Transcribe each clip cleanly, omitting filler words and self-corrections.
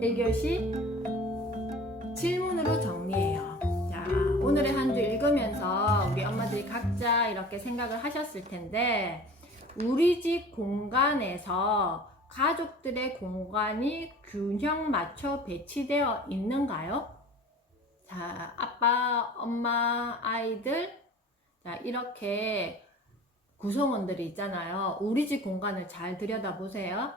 1교시 질문으로 정리해요. 자, 오늘의 한 주 읽으면서 우리 엄마들이 각자 이렇게 생각을 하셨을 텐데, 우리 집 공간에서 가족들의 공간이 균형 맞춰 배치되어 있는가요? 자, 아빠, 엄마, 아이들, 자, 이렇게 구성원들이 있잖아요. 우리 집 공간을 잘 들여다보세요.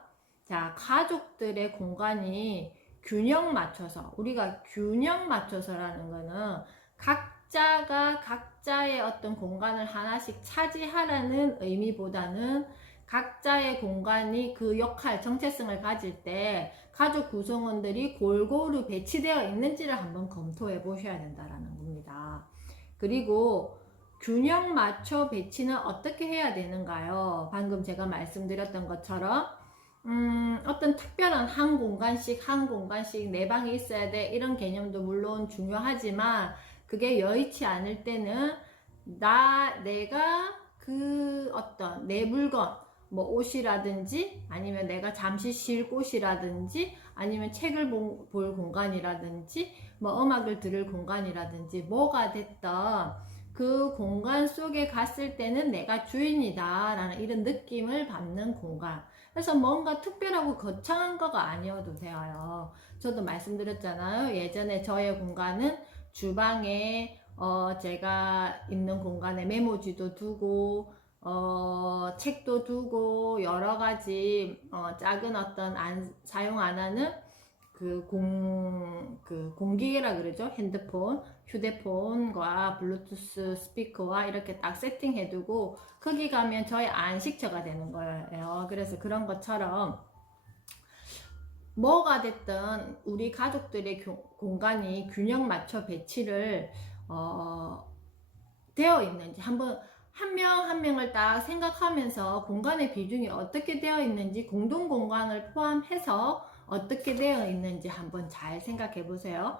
자, 가족들의 공간이 균형 맞춰서, 우리가 균형 맞춰서라는 거는 각자가 각자의 어떤 공간을 하나씩 차지하라는 의미보다는 각자의 공간이 그 역할, 정체성을 가질 때 가족 구성원들이 골고루 배치되어 있는지를 한번 검토해 보셔야 된다는 겁니다. 그리고 균형 맞춰 배치는 어떻게 해야 되는가요? 방금 제가 말씀드렸던 것처럼 어떤 특별한 한 공간씩 내 방에 있어야 돼, 이런 개념도 물론 중요하지만 그게 여의치 않을 때는 내가 그 어떤 내 물건, 뭐 옷이라든지 아니면 내가 잠시 쉴 곳이라든지 아니면 책을 볼 공간이라든지 뭐 음악을 들을 공간이라든지 뭐가 됐든 그 공간 속에 갔을 때는 내가 주인이다 라는 이런 느낌을 받는 공간. 그래서 뭔가 특별하고 거창한 거가 아니어도 돼요. 저도 말씀드렸잖아요. 예전에 저의 공간은 주방에 제가 있는 공간에 메모지도 두고 책도 두고 여러 가지 작은 어떤 사용 안 하는 공기계라 그러죠. 핸드폰, 휴대폰과 블루투스 스피커와 이렇게 딱 세팅해두고 거기 가면 저의 안식처가 되는 거예요. 그래서 그런 것처럼 뭐가 됐든 우리 가족들의 공간이 균형 맞춰 배치를 되어 있는지 한번 한 명 한 명을 딱 생각하면서 공간의 비중이 어떻게 되어 있는지, 공동 공간을 포함해서 어떻게 되어 있는지 한번 잘 생각해 보세요.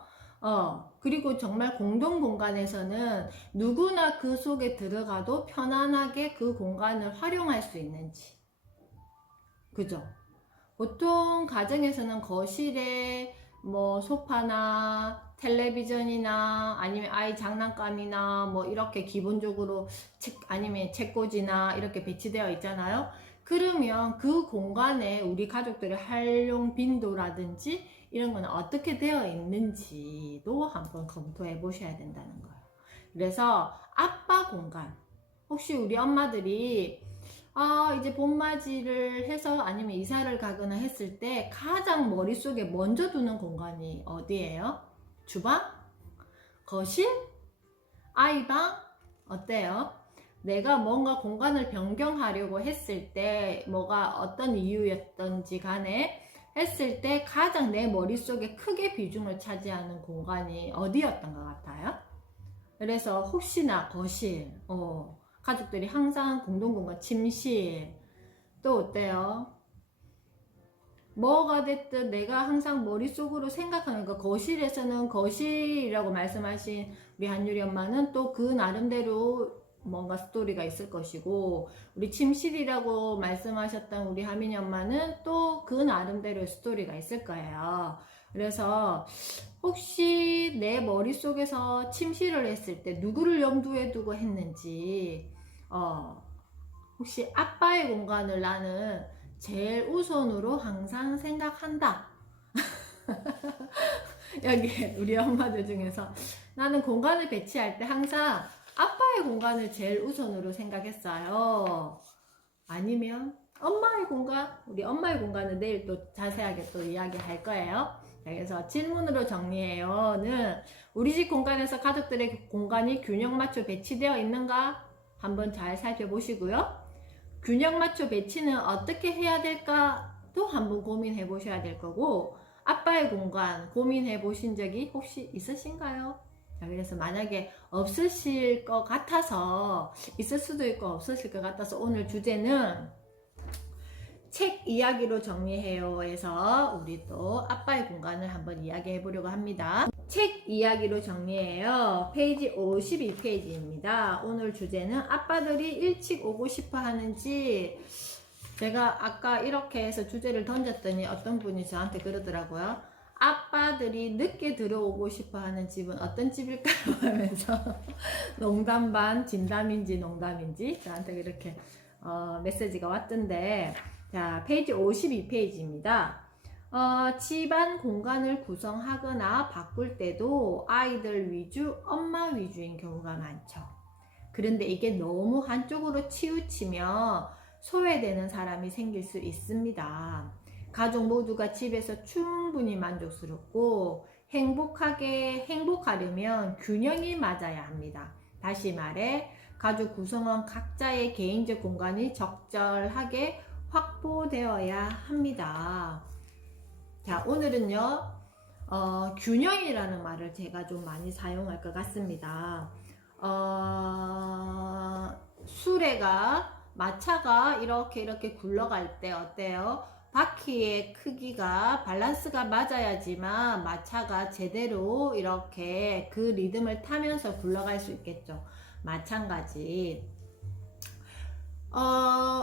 그리고 정말 공동 공간에서는 누구나 그 속에 들어가도 편안하게 그 공간을 활용할 수 있는지. 그죠? 보통 가정에서는 거실에 뭐 소파나 텔레비전이나 아니면 아이 장난감이나 뭐 이렇게 기본적으로 아니면 책꽂이나 이렇게 배치되어 있잖아요. 그러면 그 공간에 우리 가족들의 활용 빈도라든지 이런 건 어떻게 되어 있는지도 한번 검토해 보셔야 된다는 거예요. 그래서 아빠 공간, 혹시 우리 엄마들이 이제 봄맞이를 해서 아니면 이사를 가거나 했을 때 가장 머릿속에 먼저 두는 공간이 어디예요? 주방? 거실? 아이방? 어때요? 내가 뭔가 공간을 변경하려고 했을 때 뭐가 어떤 이유였던지 간에 했을 때 가장 내 머릿속에 크게 비중을 차지하는 공간이 어디였던 것 같아요? 그래서 혹시나 거실, 가족들이 항상 공동공간, 침실, 또 어때요? 뭐가 됐든 내가 항상 머릿속으로 생각하는 거, 거실에서는 거실이라고 말씀하신 우리 한유리 엄마는 또 그 나름대로 뭔가 스토리가 있을 것이고, 우리 침실이라고 말씀하셨던 우리 하민이 엄마는 또 그 나름대로의 스토리가 있을 거예요. 그래서 혹시 내 머릿속에서 침실을 했을 때 누구를 염두에 두고 했는지, 혹시 아빠의 공간을 나는 제일 우선으로 항상 생각한다. 여기 우리 엄마들 중에서 나는 공간을 배치할 때 항상 아빠의 공간을 제일 우선으로 생각했어요. 아니면 엄마의 공간, 우리 엄마의 공간은 내일 또 자세하게 또 이야기할 거예요. 그래서 질문으로 정리해요는 우리 집 공간에서 가족들의 공간이 균형 맞춰 배치되어 있는가 한번 잘 살펴보시고요. 균형 맞춰 배치는 어떻게 해야 될까도 한번 고민해 보셔야 될 거고, 아빠의 공간 고민해 보신 적이 혹시 있으신가요? 자, 그래서 만약에 없으실 것 같아서, 있을 수도 있고 없으실 것 같아서 오늘 주제는 책 이야기로 정리해요에서 우리 또 아빠의 공간을 한번 이야기해 보려고 합니다. 책 이야기로 정리해요. 페이지 52페이지입니다. 오늘 주제는 아빠들이 일찍 오고 싶어 하는지. 제가 아까 이렇게 해서 주제를 던졌더니 어떤 분이 저한테 그러더라고요. 아빠들이 늦게 들어오고 싶어 하는 집은 어떤 집일까요? 하면서 농담 반 진담인지 농담인지 저한테 이렇게 메시지가 왔던데, 자, 페이지 52페이지입니다. 집안 공간을 구성하거나 바꿀 때도 아이들 위주, 엄마 위주인 경우가 많죠. 그런데 이게 너무 한쪽으로 치우치면 소외되는 사람이 생길 수 있습니다. 가족 모두가 집에서 충분히 만족스럽고 행복하려면 균형이 맞아야 합니다. 다시 말해, 가족 구성원 각자의 개인적 공간이 적절하게 확보되어야 합니다. 자, 오늘은요, 균형이라는 말을 제가 좀 많이 사용할 것 같습니다. 마차가 이렇게 굴러갈 때 어때요? 바퀴의 크기가 밸런스가 맞아야지만 마차가 제대로 이렇게 그 리듬을 타면서 굴러갈 수 있겠죠. 마찬가지.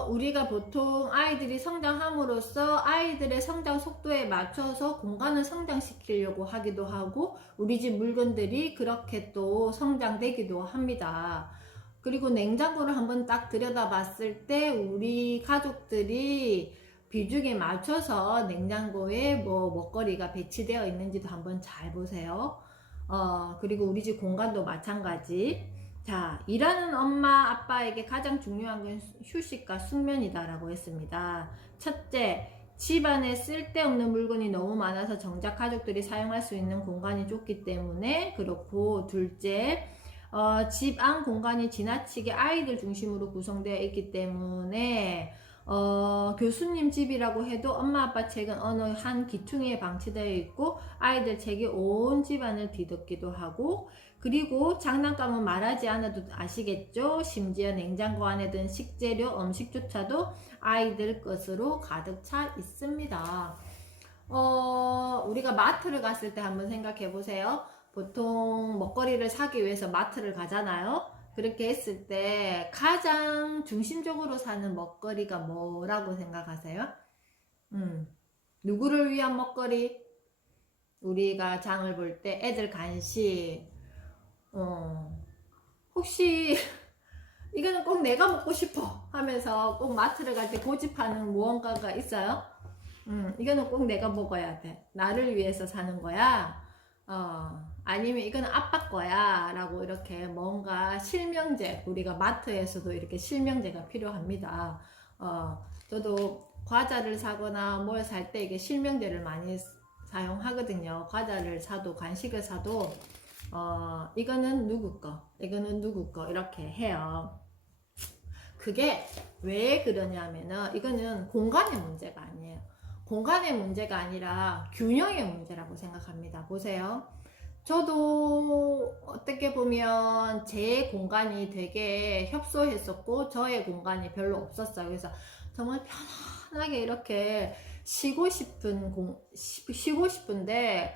우리가 보통 아이들이 성장함으로써 아이들의 성장 속도에 맞춰서 공간을 성장시키려고 하기도 하고, 우리 집 물건들이 그렇게 또 성장되기도 합니다. 그리고 냉장고를 한번 딱 들여다봤을 때 우리 가족들이 비중에 맞춰서 냉장고에 뭐 먹거리가 배치되어 있는지도 한번 잘 보세요. 그리고 우리 집 공간도 마찬가지. 자, 일하는 엄마, 아빠에게 가장 중요한 건 휴식과 숙면이다라고 했습니다. 첫째, 집안에 쓸데없는 물건이 너무 많아서 정작 가족들이 사용할 수 있는 공간이 좁기 때문에 그렇고, 둘째, 집 안 공간이 지나치게 아이들 중심으로 구성되어 있기 때문에 교수님 집이라고 해도 엄마 아빠 책은 어느 한 기퉁에 방치되어 있고 아이들 책이 온 집안을 뒤덮기도 하고, 그리고 장난감은 말하지 않아도 아시겠죠? 심지어 냉장고 안에 든 식재료, 음식조차도 아이들 것으로 가득 차 있습니다. 우리가 마트를 갔을 때 한번 생각해 보세요. 보통 먹거리를 사기 위해서 마트를 가잖아요. 그렇게 했을 때 가장 중심적으로 사는 먹거리가 뭐라고 생각하세요? 누구를 위한 먹거리? 우리가 장을 볼 때 애들 간식. 혹시 이거는 꼭 내가 먹고 싶어 하면서 꼭 마트를 갈 때 고집하는 무언가가 있어요? 이거는 꼭 내가 먹어야 돼. 나를 위해서 사는 거야. 아니면 이거는 아빠 거야 라고 이렇게 뭔가 실명제, 우리가 마트에서도 이렇게 실명제가 필요합니다. 저도 과자를 사거나 뭘 살 때 이게 실명제를 많이 사용하거든요. 과자를 사도 간식을 사도 이거는 누구 거, 이거는 누구 거 이렇게 해요. 그게 왜 그러냐면은 이거는 공간의 문제가 아니에요. 공간의 문제가 아니라 균형의 문제라고 생각합니다. 보세요. 저도 어떻게 보면 제 공간이 되게 협소했었고 저의 공간이 별로 없었어요. 그래서 정말 편안하게 이렇게 쉬고 싶은데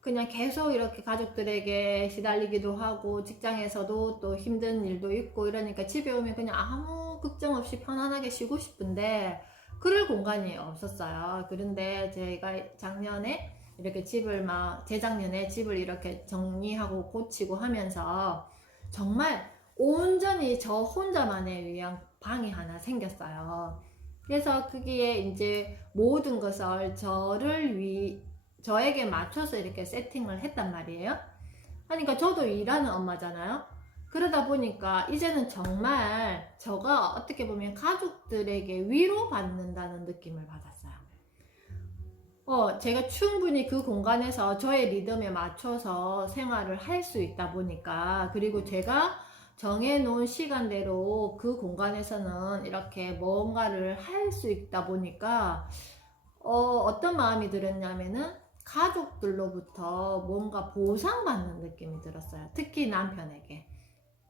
그냥 계속 이렇게 가족들에게 시달리기도 하고 직장에서도 또 힘든 일도 있고 이러니까 집에 오면 그냥 아무 걱정 없이 편안하게 쉬고 싶은데 그럴 공간이 없었어요. 그런데 제가 작년에 이렇게 재작년에 집을 이렇게 정리하고 고치고 하면서 정말 온전히 저 혼자만을 위한 방이 하나 생겼어요. 그래서 거기에 이제 모든 것을 저에게 맞춰서 이렇게 세팅을 했단 말이에요. 그러니까 저도 일하는 엄마잖아요. 그러다 보니까 이제는 정말 저가 어떻게 보면 가족들에게 위로받는다는 느낌을 받았어요. 제가 충분히 그 공간에서 저의 리듬에 맞춰서 생활을 할 수 있다 보니까, 그리고 제가 정해놓은 시간대로 그 공간에서는 이렇게 뭔가를 할 수 있다 보니까 어떤 마음이 들었냐면은 가족들로부터 뭔가 보상받는 느낌이 들었어요. 특히 남편에게,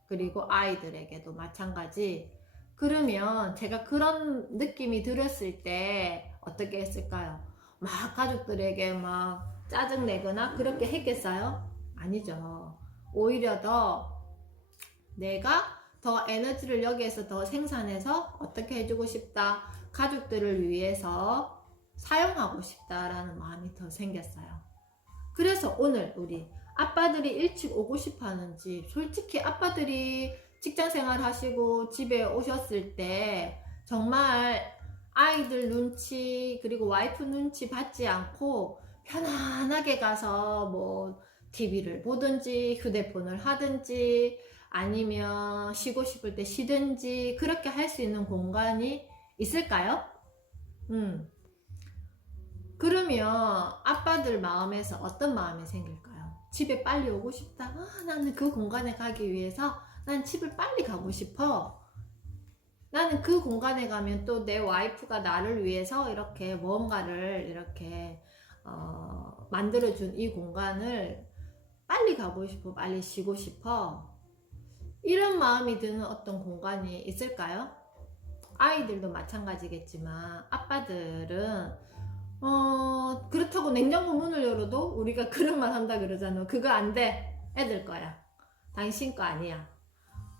그리고 아이들에게도 마찬가지. 그러면 제가 그런 느낌이 들었을 때 어떻게 했을까요? 막 가족들에게 막 짜증내거나 그렇게 했겠어요? 아니죠. 오히려 내가 더 에너지를 여기에서 더 생산해서 어떻게 해주고 싶다, 가족들을 위해서 사용하고 싶다라는 마음이 더 생겼어요. 그래서 오늘 우리 아빠들이 일찍 오고 싶어 하는지, 솔직히 아빠들이 직장 생활 하시고 집에 오셨을 때 정말 아이들 눈치 그리고 와이프 눈치 받지 않고 편안하게 가서 뭐 TV를 보든지 휴대폰을 하든지 아니면 쉬고 싶을 때 쉬든지 그렇게 할 수 있는 공간이 있을까요? 그러면 아빠들 마음에서 어떤 마음이 생길까요? 집에 빨리 오고 싶다. 나는 그 공간에 가기 위해서 난 집을 빨리 가고 싶어. 나는 그 공간에 가면 또 내 와이프가 나를 위해서 이렇게 뭔가를 이렇게 만들어준 이 공간을 빨리 가고 싶어. 빨리 쉬고 싶어. 이런 마음이 드는 어떤 공간이 있을까요? 아이들도 마찬가지겠지만 아빠들은 그렇다고 냉장고 문을 열어도 우리가 그런 말 한다 그러잖아. 그거 안 돼. 애들 거야. 당신 거 아니야.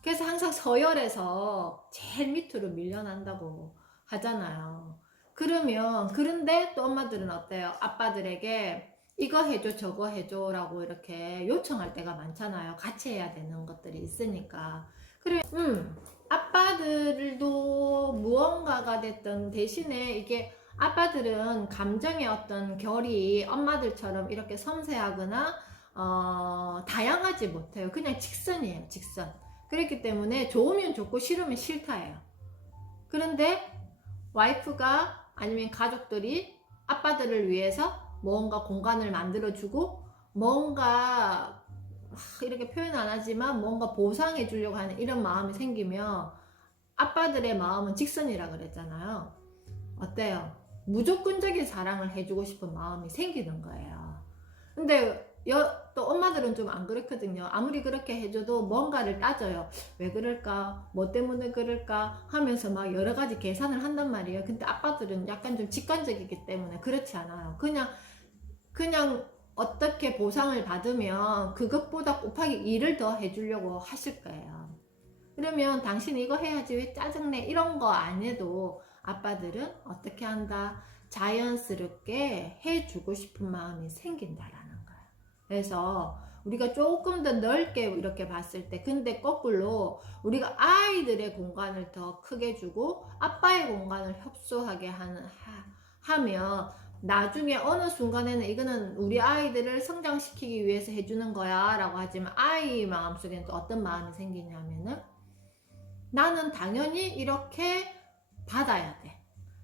그래서 항상 서열에서 제일 밑으로 밀려난다고 하잖아요. 그런데 또 엄마들은 어때요? 아빠들에게 이거 해줘 저거 해줘 라고 이렇게 요청할 때가 많잖아요. 같이 해야 되는 것들이 있으니까. 그러면 아빠들도 무언가가 됐든 대신에 이게 아빠들은 감정의 어떤 결이 엄마들처럼 이렇게 섬세하거나 다양하지 못해요. 그냥 직선이에요. 직선. 그렇기 때문에 좋으면 좋고 싫으면 싫다예요. 그런데 와이프가 아니면 가족들이 아빠들을 위해서 뭔가 공간을 만들어주고 뭔가 이렇게 표현 안 하지만 뭔가 보상해 주려고 하는 이런 마음이 생기면 아빠들의 마음은 직선이라 그랬잖아요. 어때요? 무조건적인 사랑을 해주고 싶은 마음이 생기는 거예요. 근데 또 엄마들은 좀 안 그렇거든요. 아무리 그렇게 해줘도 뭔가를 따져요. 왜 그럴까? 뭐 때문에 그럴까? 하면서 막 여러 가지 계산을 한단 말이에요. 근데 아빠들은 약간 좀 직관적이기 때문에 그렇지 않아요. 그냥 어떻게 보상을 받으면 그것보다 곱하기 2를 더 해주려고 하실 거예요. 그러면 당신 이거 해야지 왜 짜증내 이런 거 안 해도 아빠들은 어떻게 한다? 자연스럽게 해주고 싶은 마음이 생긴다라는 거예요. 그래서 우리가 조금 더 넓게 이렇게 봤을 때 근데 거꾸로 우리가 아이들의 공간을 더 크게 주고 아빠의 공간을 협소하게 하면 나중에 어느 순간에는 이거는 우리 아이들을 성장시키기 위해서 해주는 거야 라고 하지만 아이 마음속에는 또 어떤 마음이 생기냐면은 나는 당연히 이렇게 받아야 돼.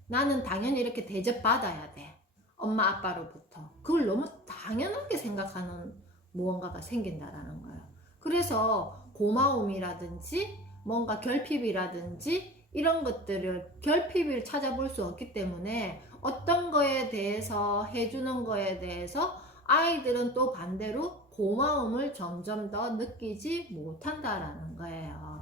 나는 당연히 이렇게 대접받아야 돼. 엄마 아빠로부터. 그걸 너무 당연하게 생각하는 무언가가 생긴다라는 거예요. 그래서 고마움이라든지 뭔가 결핍이라든지 이런 것들을 결핍을 찾아볼 수 없기 때문에 어떤 거에 대해서 해주는 거에 대해서 아이들은 또 반대로 고마움을 점점 더 느끼지 못한다라는 거예요.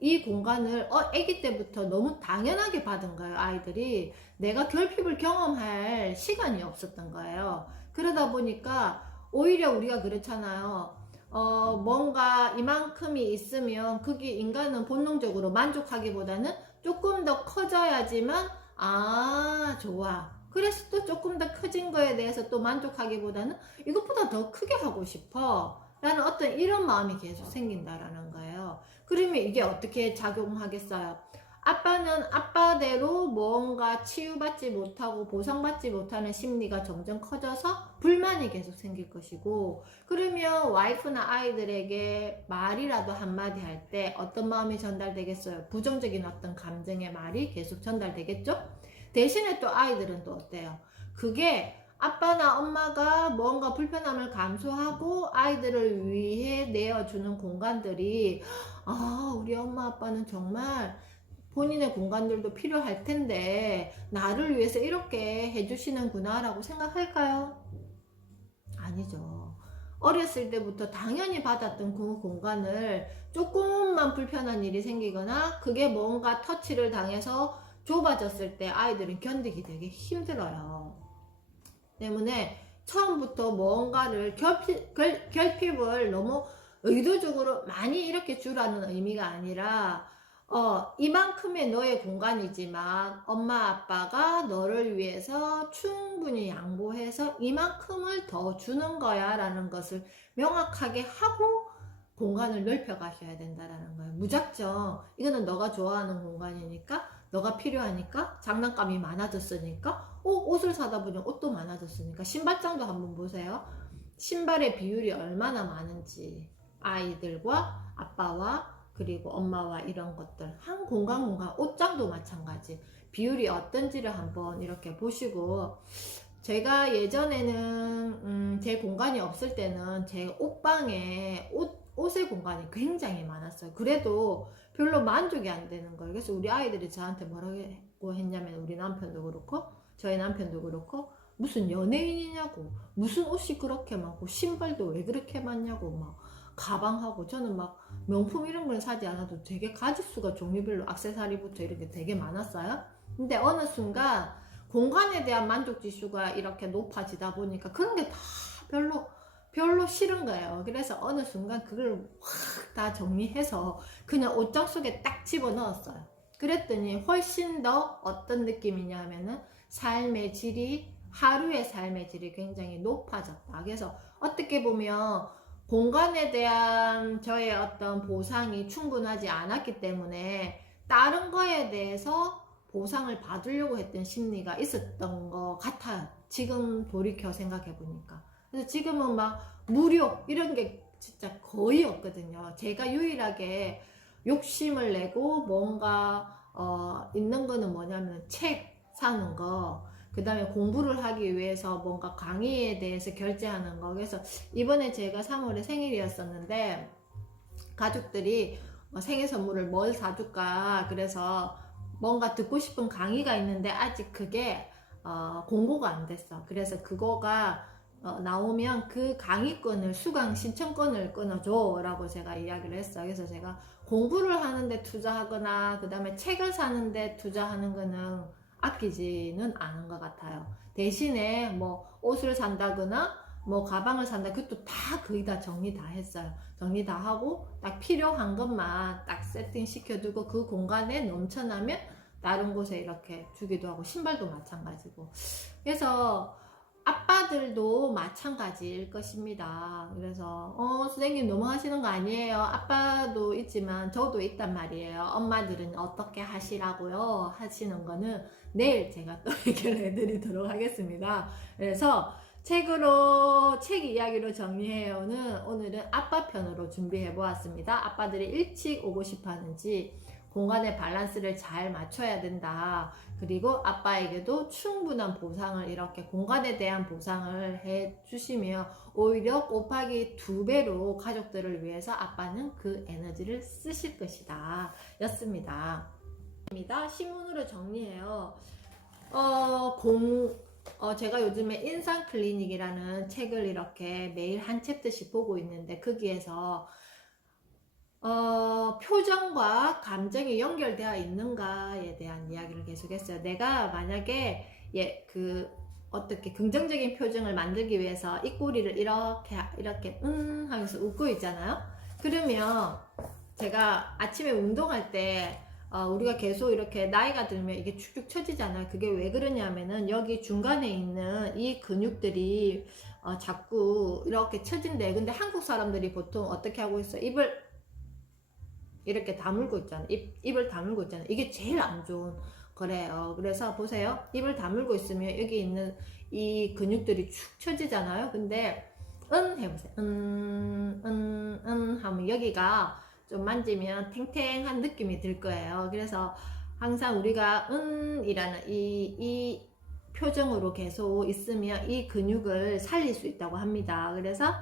이 공간을 아기 때부터 너무 당연하게 받은 거예요. 아이들이 내가 결핍을 경험할 시간이 없었던 거예요. 그러다 보니까 오히려 우리가 그렇잖아요. 뭔가 이만큼이 있으면 그게 인간은 본능적으로 만족하기보다는 조금 더 커져야지만 좋아. 그래서 또 조금 더 커진 거에 대해서 또 만족하기보다는 이것보다 더 크게 하고 싶어 라는 어떤 이런 마음이 계속 생긴다라는 거예요. 그러면 이게 어떻게 작용하겠어요? 아빠는 아빠대로 뭔가 치유받지 못하고 보상받지 못하는 심리가 점점 커져서 불만이 계속 생길 것이고, 그러면 와이프나 아이들에게 말이라도 한마디 할 때 어떤 마음이 전달되겠어요? 부정적인 어떤 감정의 말이 계속 전달되겠죠? 대신에 또 아이들은 또 어때요? 그게 아빠나 엄마가 뭔가 불편함을 감수하고 아이들을 위해 내어주는 공간들이 우리 엄마 아빠는 정말 본인의 공간들도 필요할 텐데 나를 위해서 이렇게 해주시는구나 라고 생각할까요? 아니죠. 어렸을 때부터 당연히 받았던 그 공간을 조금만 불편한 일이 생기거나 그게 뭔가 터치를 당해서 좁아졌을 때 아이들은 견디기 되게 힘들어요. 때문에 처음부터 뭔가를 결핍을 너무 의도적으로 많이 이렇게 주라는 의미가 아니라 이만큼의 너의 공간이지만 엄마 아빠가 너를 위해서 충분히 양보해서 이만큼을 더 주는 거야 라는 것을 명확하게 하고 공간을 넓혀 가셔야 된다라는 거예요. 무작정 이거는 너가 좋아하는 공간이니까, 너가 필요하니까, 장난감이 많아졌으니까, 옷을 사다 보니 옷도 많아졌으니까, 신발장도 한번 보세요. 신발의 비율이 얼마나 많은지, 아이들과 아빠와 그리고 엄마와 이런 것들, 한 공간 옷장도 마찬가지, 비율이 어떤지를 한번 이렇게 보시고, 제가 예전에는 제 공간이 없을 때는 제 옷방에 옷의 공간이 굉장히 많았어요. 그래도 별로 만족이 안 되는 거예요. 그래서 우리 아이들이 저한테 뭐라고 했냐면, 우리 남편도 그렇고 저희 남편도 그렇고, 무슨 연예인이냐고, 무슨 옷이 그렇게 많고, 신발도 왜 그렇게 많냐고, 막 가방하고, 저는 막 명품 이런 걸 사지 않아도 되게 가짓수가 종류별로 액세서리부터 이렇게 되게 많았어요. 근데 어느 순간 공간에 대한 만족 지수가 이렇게 높아지다 보니까 그런 게 다 별로 싫은 거예요. 그래서 어느 순간 그걸 확 다 정리해서 그냥 옷장 속에 딱 집어넣었어요. 그랬더니 훨씬 더 어떤 느낌이냐 하면은 하루의 삶의 질이 굉장히 높아졌다. 그래서 어떻게 보면 공간에 대한 저의 어떤 보상이 충분하지 않았기 때문에 다른 거에 대해서 보상을 받으려고 했던 심리가 있었던 것 같아요. 지금 돌이켜 생각해 보니까. 그래서 지금은 막 무료 이런 게 진짜 거의 없거든요. 제가 유일하게 욕심을 내고 뭔가 있는 거는 뭐냐면 책 사는 거, 그 다음에 공부를 하기 위해서 뭔가 강의에 대해서 결제하는 거. 그래서 이번에 제가 3월에 생일이었었는데 가족들이 생일 선물을 뭘 사줄까, 그래서 뭔가 듣고 싶은 강의가 있는데 아직 그게 공고가 안 됐어. 그래서 그거가 나오면 그 강의권을, 수강 신청권을 끊어줘 라고 제가 이야기를 했어요. 그래서 제가 공부를 하는데 투자하거나 그 다음에 책을 사는데 투자하는 거는 아끼지는 않은 것 같아요. 대신에 뭐 옷을 산다거나 뭐 가방을 산다, 그것도 다 거의 다 정리 다 했어요. 정리 다 하고 딱 필요한 것만 딱 세팅 시켜두고, 그 공간에 넘쳐나면 다른 곳에 이렇게 주기도 하고, 신발도 마찬가지고. 그래서 아빠들도 마찬가지일 것입니다. 그래서 선생님 너무 하시는 거 아니에요? 아빠도 있지만 저도 있단 말이에요. 엄마들은 어떻게 하시라고요? 하시는 거는 내일 제가 또 해결해 드리도록 하겠습니다. 그래서 책 이야기로 정리해요는 오늘은 아빠 편으로 준비해 보았습니다. 아빠들이 일찍 오고 싶어 하는지, 공간의 밸런스를 잘 맞춰야 된다. 그리고 아빠에게도 충분한 보상을, 이렇게 공간에 대한 보상을 해 주시면 오히려 곱하기 2배로 가족들을 위해서 아빠는 그 에너지를 쓰실 것이다 였습니다. 신문으로 정리해요. 제가 요즘에 인상 클리닉이라는 책을 이렇게 매일 한 챕터씩 보고 있는데, 거기에서 표정과 감정이 연결되어 있는가에 대한 이야기를 계속했어요. 내가 만약에 어떻게 긍정적인 표정을 만들기 위해서 입꼬리를 이렇게 하면서 웃고 있잖아요. 그러면 제가 아침에 운동할 때 우리가 계속 이렇게 나이가 들면 이게 축축 처지잖아요. 그게 왜 그러냐면은 여기 중간에 있는 이 근육들이 자꾸 이렇게 처진대. 근데 한국 사람들이 보통 어떻게 하고 있어? 입을 이렇게 다물고 있잖아. 입을 다물고 있잖아. 이게 제일 안 좋은 거래요. 그래서 보세요. 입을 다물고 있으면 여기 있는 이 근육들이 축 처지잖아요. 근데 해보세요. 하면 여기가 좀 만지면 탱탱한 느낌이 들 거예요. 그래서 항상 우리가 이라는 이 표정으로 계속 있으면 이 근육을 살릴 수 있다고 합니다. 그래서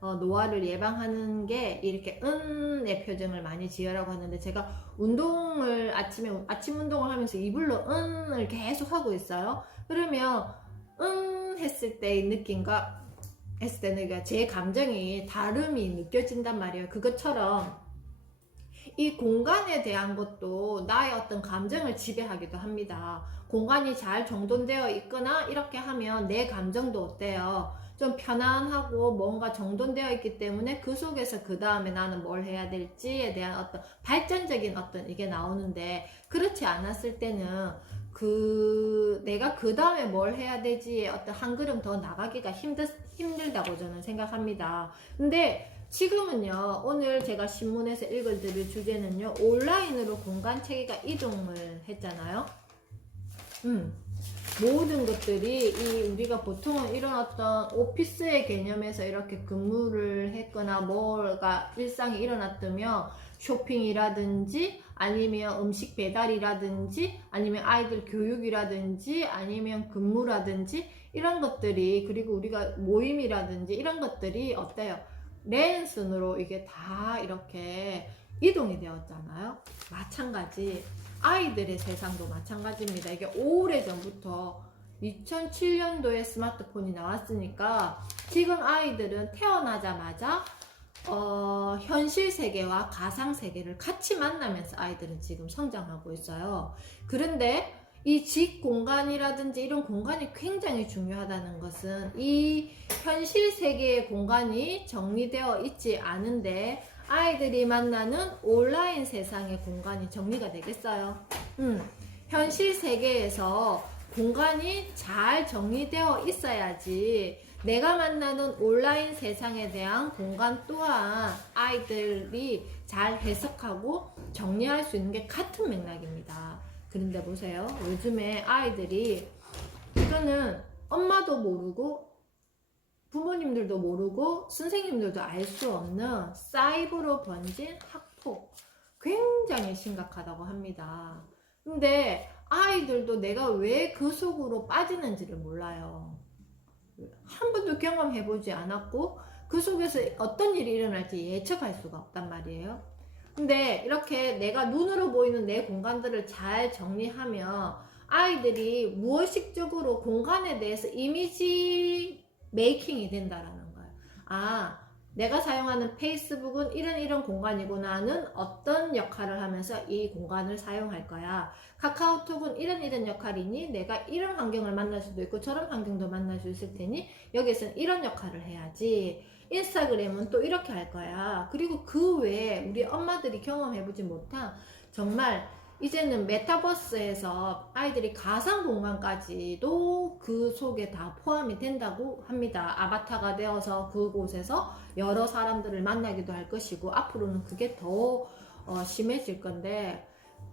노화를 예방하는 게 이렇게 의 표정을 많이 지으라고 하는데, 제가 아침 운동을 하면서 이불로 을 계속 하고 있어요. 그러면 했을 때의 느낌과 했을 때는 제 감정이 다름이 느껴진단 말이에요. 그것처럼 이 공간에 대한 것도 나의 어떤 감정을 지배하기도 합니다. 공간이 잘 정돈되어 있거나 이렇게 하면 내 감정도 어때요? 좀 편안하고 뭔가 정돈되어 있기 때문에 그 속에서 그 다음에 나는 뭘 해야 될지에 대한 어떤 발전적인 어떤 이게 나오는데, 그렇지 않았을 때는 내가 그 다음에 뭘 해야 되지에 어떤 한 걸음 더 나가기가 힘들다고 저는 생각합니다. 근데 지금은요, 오늘 제가 신문에서 읽어드릴 주제는요, 온라인으로 공간 체계가 이동을 했잖아요. 모든 것들이 우리가 보통은 이런 어떤 오피스의 개념에서 이렇게 근무를 했거나 뭐가 일상이 일어났다면 쇼핑이라든지 아니면 음식 배달이라든지 아니면 아이들 교육이라든지 아니면 근무라든지 이런 것들이, 그리고 우리가 모임이라든지 이런 것들이 어때요? 랜선으로 이게 다 이렇게 이동이 되었잖아요. 마찬가지 아이들의 세상도 마찬가지입니다. 이게 오래전부터 2007년도에 스마트폰이 나왔으니까 지금 아이들은 태어나자마자 현실 세계와 가상 세계를 같이 만나면서 아이들은 지금 성장하고 있어요. 그런데 이 집 공간이라든지 이런 공간이 굉장히 중요하다는 것은 이 현실 세계의 공간이 정리되어 있지 않은데 아이들이 만나는 온라인 세상의 공간이 정리가 되겠어요? 현실 세계에서 공간이 잘 정리되어 있어야지 내가 만나는 온라인 세상에 대한 공간 또한 아이들이 잘 해석하고 정리할 수 있는 게 같은 맥락입니다. 그런데 보세요. 요즘에 아이들이 이거는 엄마도 모르고 부모님들도 모르고 선생님들도 알 수 없는 사이버로 번진 학폭, 굉장히 심각하다고 합니다. 근데 아이들도 내가 왜 그 속으로 빠지는지를 몰라요. 한 번도 경험해보지 않았고 그 속에서 어떤 일이 일어날지 예측할 수가 없단 말이에요. 근데 이렇게 내가 눈으로 보이는 내 공간들을 잘 정리하면 아이들이 무의식적으로 공간에 대해서 이미지 메이킹이 된다라는 거예요. 아, 내가 사용하는 페이스북은 이런 공간이구나는 어떤 역할을 하면서 이 공간을 사용할 거야. 카카오톡은 이런 역할이니 내가 이런 환경을 만날 수도 있고 저런 환경도 만날 수 있을 테니 여기서는 이런 역할을 해야지. 인스타그램은 또 이렇게 할 거야. 그리고 그 외에 우리 엄마들이 경험해보지 못한 정말 이제는 메타버스에서 아이들이 가상 공간까지도 그 속에 다 포함이 된다고 합니다. 아바타가 되어서 그곳에서 여러 사람들을 만나기도 할 것이고 앞으로는 그게 더 심해질 건데,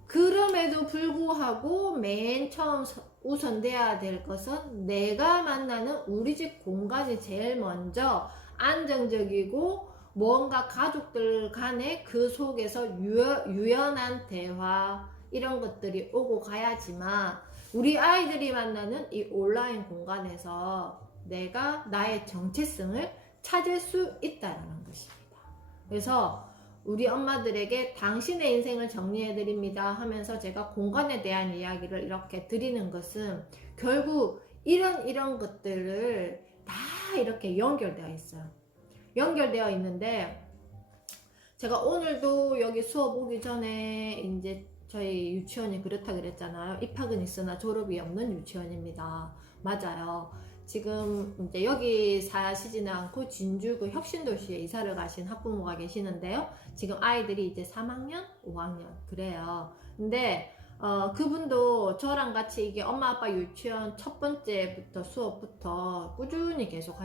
그럼에도 불구하고 맨 처음 우선돼야 될 것은 내가 만나는 우리 집 공간이 제일 먼저 안정적이고 뭔가 가족들 간에 그 속에서 유연한 대화 이런 것들이 오고 가야지만 우리 아이들이 만나는 이 온라인 공간에서 내가 나의 정체성을 찾을 수 있다는 것입니다. 그래서 우리 엄마들에게 당신의 인생을 정리해 드립니다 하면서 제가 공간에 대한 이야기를 이렇게 드리는 것은 결국 이런 것들을 다 이렇게 연결되어 있어요. 연결되어 있는데 제가 오늘도 여기 수업 오기 전에 이제 저희 유치원이 그렇다 그랬잖아요. 입학은 있으나 졸업이 없는 유치원입니다. 맞아요. 지금 이제 여기 사시지는 않고 진주 그 혁신도시에 이사를 가신 학부모가 계시는데요. 지금 아이들이 이제 3학년, 5학년 그래요. 근데 그분도 저랑 같이 이게 엄마 아빠 유치원 첫 번째부터 수업부터 꾸준히 계속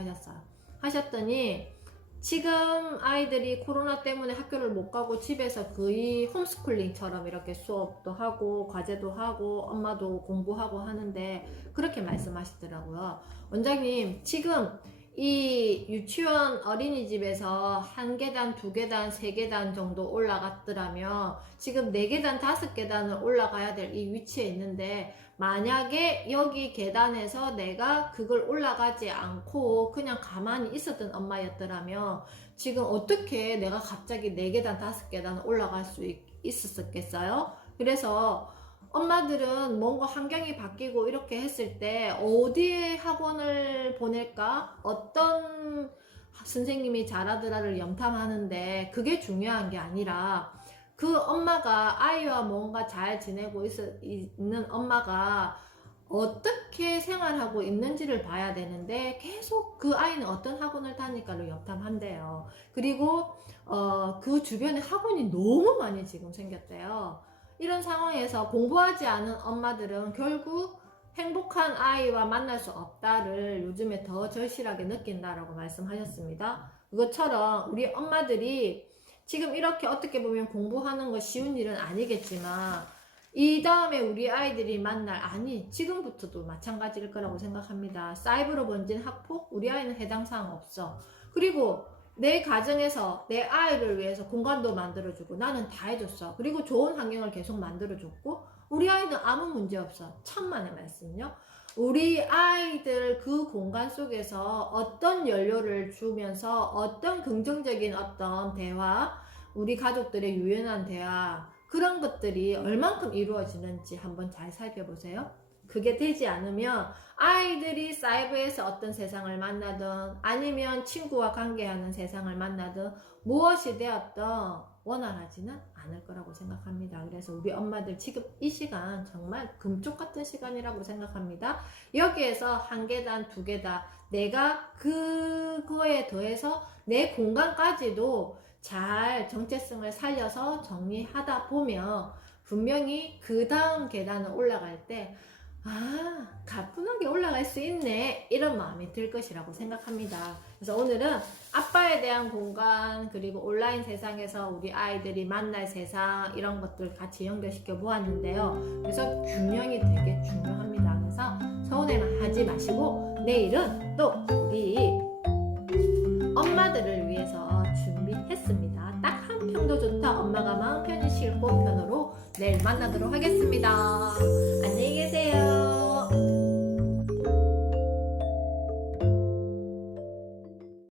하셨더니 지금 아이들이 코로나 때문에 학교를 못 가고 집에서 거의 홈스쿨링처럼 이렇게 수업도 하고 과제도 하고 엄마도 공부하고 하는데 그렇게 말씀하시더라고요. 원장님, 지금 이 유치원 어린이집에서 한 계단, 두 계단, 세 계단 정도 올라갔더라면 지금 네 계단, 다섯 계단을 올라가야 될 이 위치에 있는데 만약에 여기 계단에서 내가 그걸 올라가지 않고 그냥 가만히 있었던 엄마였더라면 지금 어떻게 내가 갑자기 4계단, 5계단 올라갈 수 있었겠어요? 그래서 엄마들은 뭔가 환경이 바뀌고 이렇게 했을 때 어디에 학원을 보낼까? 어떤 선생님이 잘하더라를 염탐하는데 그게 중요한 게 아니라 그 엄마가 아이와 뭔가 잘 지내고 있는 엄마가 어떻게 생활하고 있는지를 봐야 되는데 계속 그 아이는 어떤 학원을 다니까로 염탐한대요. 그리고 그 주변에 학원이 너무 많이 지금 생겼대요. 이런 상황에서 공부하지 않은 엄마들은 결국 행복한 아이와 만날 수 없다를 요즘에 더 절실하게 느낀다라고 말씀하셨습니다. 그것처럼 우리 엄마들이 지금 이렇게 어떻게 보면 공부하는 거 쉬운 일은 아니겠지만 이 다음에 우리 아이들이 만날, 아니 지금부터도 마찬가지일 거라고 생각합니다. 사이버로 번진 학폭, 우리 아이는 해당 사항 없어. 그리고 내 가정에서 내 아이를 위해서 공간도 만들어주고 나는 다 해줬어. 그리고 좋은 환경을 계속 만들어줬고 우리 아이는 아무 문제 없어. 천만의 말씀요. 우리 아이들 그 공간 속에서 어떤 연료를 주면서 어떤 긍정적인 어떤 대화, 우리 가족들의 유연한 대화, 그런 것들이 얼만큼 이루어지는지 한번 잘 살펴보세요. 그게 되지 않으면 아이들이 사이버에서 어떤 세상을 만나든 아니면 친구와 관계하는 세상을 만나든 무엇이 되었든 원활하지는 않을 거라고 생각합니다. 그래서 우리 엄마들 지금 이 시간 정말 금쪽 같은 시간이라고 생각합니다. 여기에서 한 계단, 두 계단, 내가 그거에 더해서 내 공간까지도 잘 정체성을 살려서 정리하다 보면 분명히 그 다음 계단을 올라갈 때 가뿐하게 올라갈 수 있네, 이런 마음이 들 것이라고 생각합니다. 그래서 오늘은 아빠에 대한 공간, 그리고 온라인 세상에서 우리 아이들이 만날 세상, 이런 것들 같이 연결시켜 보았는데요. 그래서 균형이 되게 중요합니다. 그래서 서운해만 하지 마시고 내일은 또 우리 엄마들을 위해서 준비했습니다. 딱 한 평도 좋다, 엄마가 마음 편히 쉴 곳 편으로 내일 만나도록 하겠습니다. 안녕히 계세요.